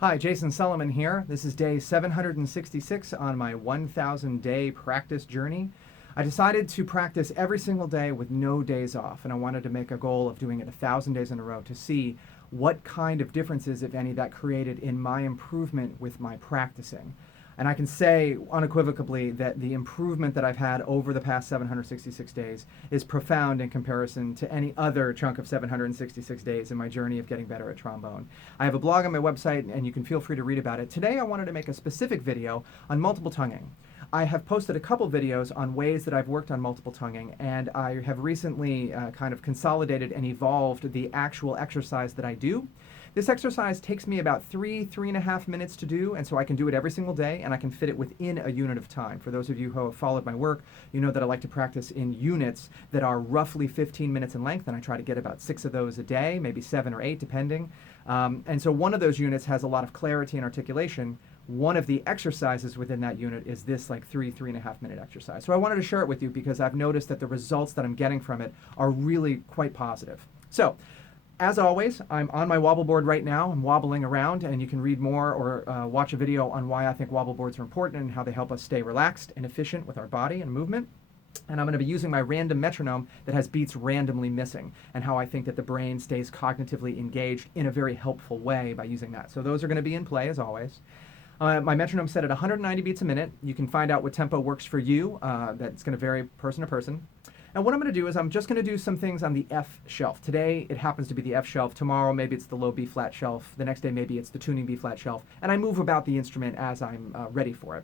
Hi, Jason Sulliman here. This is day 766 on my 1,000 day practice journey. I decided to practice every single day with no days off, and I wanted to make a goal of doing it 1,000 days in a row to see what kind of differences, if any, that created in my improvement with my practicing. And I can say unequivocally that the improvement that I've had over the past 766 days is profound in comparison to any other chunk of 766 days in my journey of getting better at trombone. I have a blog on my website, and you can feel free to read about it. Today I wanted to make a specific video on multiple tonguing. I have posted a couple videos on ways that I've worked on multiple tonguing, and I have recently kind of consolidated and evolved the actual exercise that I do. This exercise takes me about 3.5 minutes to do, and so I can do it every single day, and I can fit it within a unit of time. For those of you who have followed my work, you know that I like to practice in units that are roughly 15 minutes in length, and I try to get about 6 of those a day, maybe 7 or 8, depending. And so one of those units has a lot of clarity and articulation. One of the exercises within that unit is this like 3.5 minute exercise. So I wanted to share it with you because I've noticed that the results that I'm getting from it are really quite positive. So, as always, I'm on my wobble board right now. I'm wobbling around, and you can read more or watch a video on why I think wobble boards are important and how they help us stay relaxed and efficient with our body and movement. And I'm going to be using my random metronome that has beats randomly missing, and how I think that the brain stays cognitively engaged in a very helpful way by using that. So those are going to be in play as always. My metronome's set at 190 beats a minute. You can find out what tempo works for you. That's going to vary person to person. And what I'm going to do is I'm just going to do some things on the F shelf. Today it happens to be the F shelf. Tomorrow maybe it's the low B flat shelf. The next day maybe it's the tuning B flat shelf. And I move about the instrument as I'm ready for it.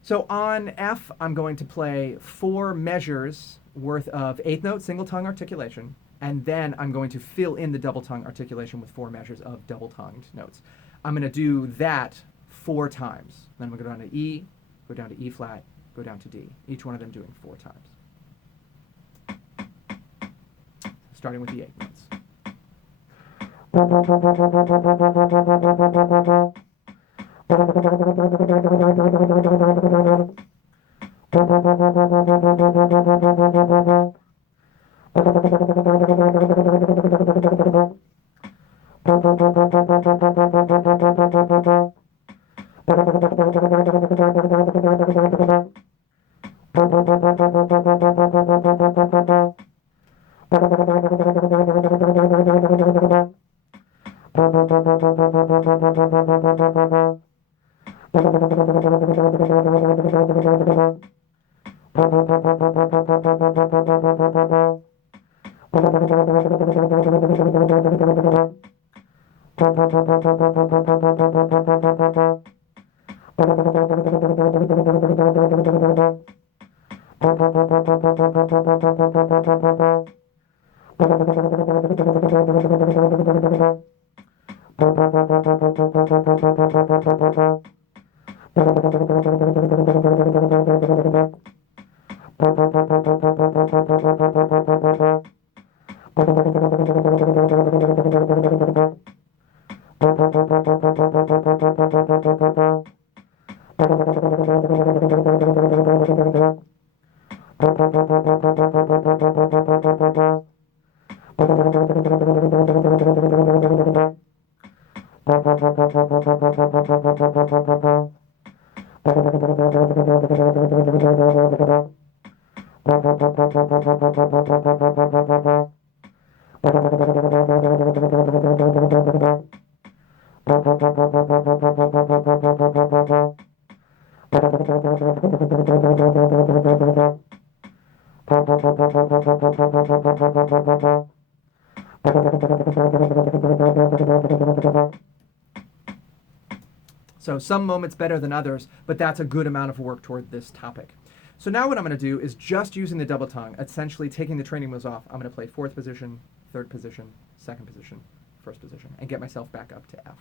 So on F, I'm going to play 4 measures worth of 8th note single tongue articulation. And then I'm going to fill in the double tongue articulation with 4 measures of double tongued notes. I'm going to do that 4 times. Then I'm going to go down to E, go down to E flat, go down to D. Each one of them doing 4 times. Starting with the 8 notes. So some moments better than others, but that's a good amount of work toward this topic. So now what I'm going to do is just using the double tongue, essentially taking the training wheels off. I'm going to play 4th position, 3rd position, 2nd position, 1st position, and get myself back up to F.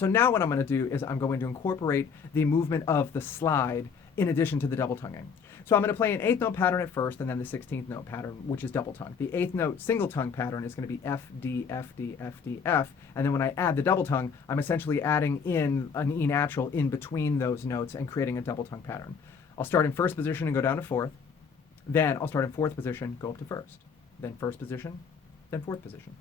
So now what I'm going to do is I'm going to incorporate the movement of the slide in addition to the double tonguing. So I'm going to play an 8th note pattern at first, and then the 16th note pattern, which is double tongue. The 8th note single tongue pattern is going to be F, D, F, D, F, D, F. And then when I add the double tongue, I'm essentially adding in an E natural in between those notes and creating a double tongue pattern. I'll start in 1st position and go down to 4th. Then I'll start in 4th position, go up to 1st. Then 1st position, then 4th position.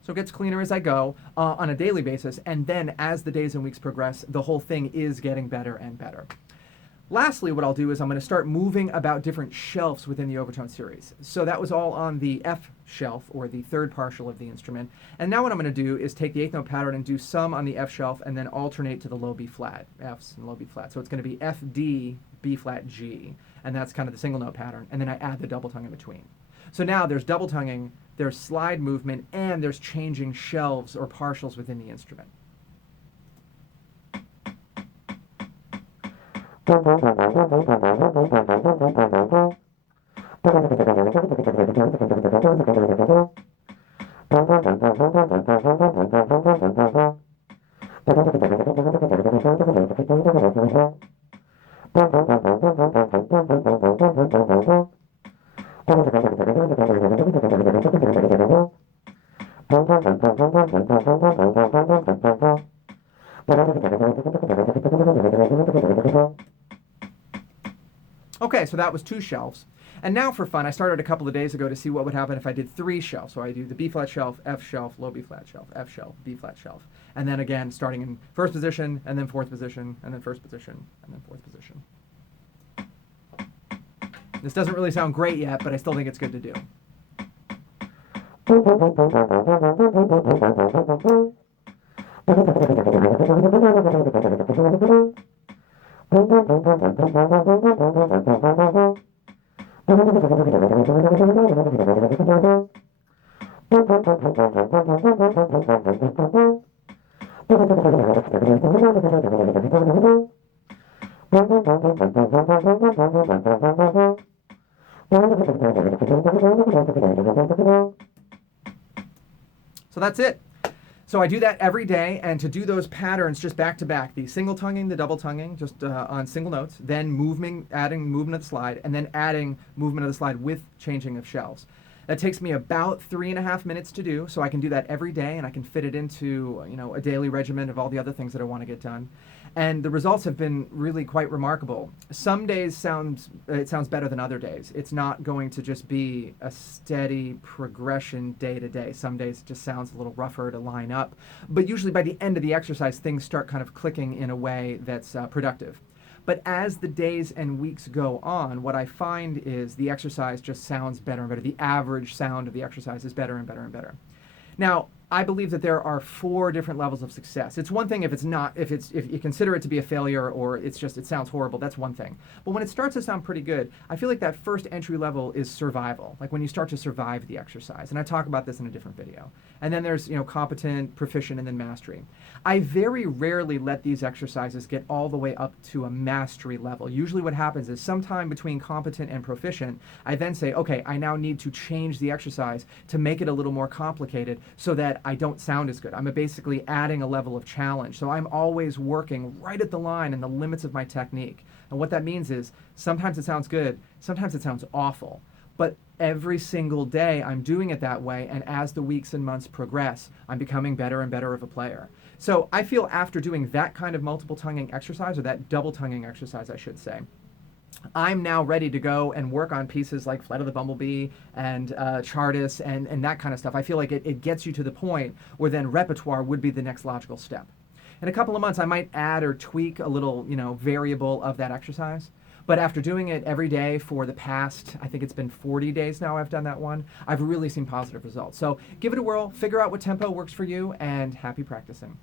So it gets cleaner as I go on a daily basis, and then as the days and weeks progress, the whole thing is getting better and better. Lastly, what I'll do is I'm going to start moving about different shelves within the overtone series. So that was all on the F shelf, or the 3rd partial of the instrument. And now what I'm going to do is take the 8th note pattern and do some on the F shelf, and then alternate to the low B flat, Fs and low B flat. So it's going to be F, D, B flat, G, and that's kind of the single note pattern, and then I add the double tongue in between. So now there's double tonguing, there's slide movement, and there's changing shelves or partials within the instrument. Okay, so that was 2 shelves. And now for fun, I started a couple of days ago to see what would happen if I did 3 shelves. So I do the B flat shelf, F shelf, low B flat shelf, F shelf, B flat shelf. And then again, starting in 1st position, and then 4th position, and then 1st position, and then 4th position. This doesn't really sound great yet, but I still think it's good to do. So that's it. So I do that every day, and to do those patterns just back to back, the single tonguing, the double tonguing, just on single notes, then adding movement of the slide, and then adding movement of the slide with changing of shelves. That takes me about 3.5 minutes to do, so I can do that every day, and I can fit it into a daily regimen of all the other things that I want to get done. And the results have been really quite remarkable. Some days it sounds better than other days. It's not going to just be a steady progression day to day. Some days it just sounds a little rougher to line up. But usually by the end of the exercise, things start kind of clicking in a way that's productive. But as the days and weeks go on, what I find is the exercise just sounds better and better. The average sound of the exercise is better and better and better. Now, I believe that there are 4 different levels of success. It's one thing if you consider it to be a failure, or it sounds horrible, that's one thing. But when it starts to sound pretty good, I feel like that first entry level is survival, like when you start to survive the exercise. And I talk about this in a different video. And then there's, competent, proficient, and then mastery. I very rarely let these exercises get all the way up to a mastery level. Usually what happens is sometime between competent and proficient, I then say, okay, I now need to change the exercise to make it a little more complicated so that I don't sound as good. I'm basically adding a level of challenge. So I'm always working right at the line and the limits of my technique. And what that means is sometimes it sounds good, sometimes it sounds awful. But every single day I'm doing it that way, and as the weeks and months progress, I'm becoming better and better of a player. So I feel after doing that kind of multiple tonguing exercise, or that double tonguing exercise I should say, I'm now ready to go and work on pieces like Flight of the Bumblebee and Chartist and that kind of stuff. I feel like it gets you to the point where then repertoire would be the next logical step. In a couple of months, I might add or tweak a little, variable of that exercise. But after doing it every day for the past, I think it's been 40 days now I've done that one, I've really seen positive results. So give it a whirl, figure out what tempo works for you, and happy practicing.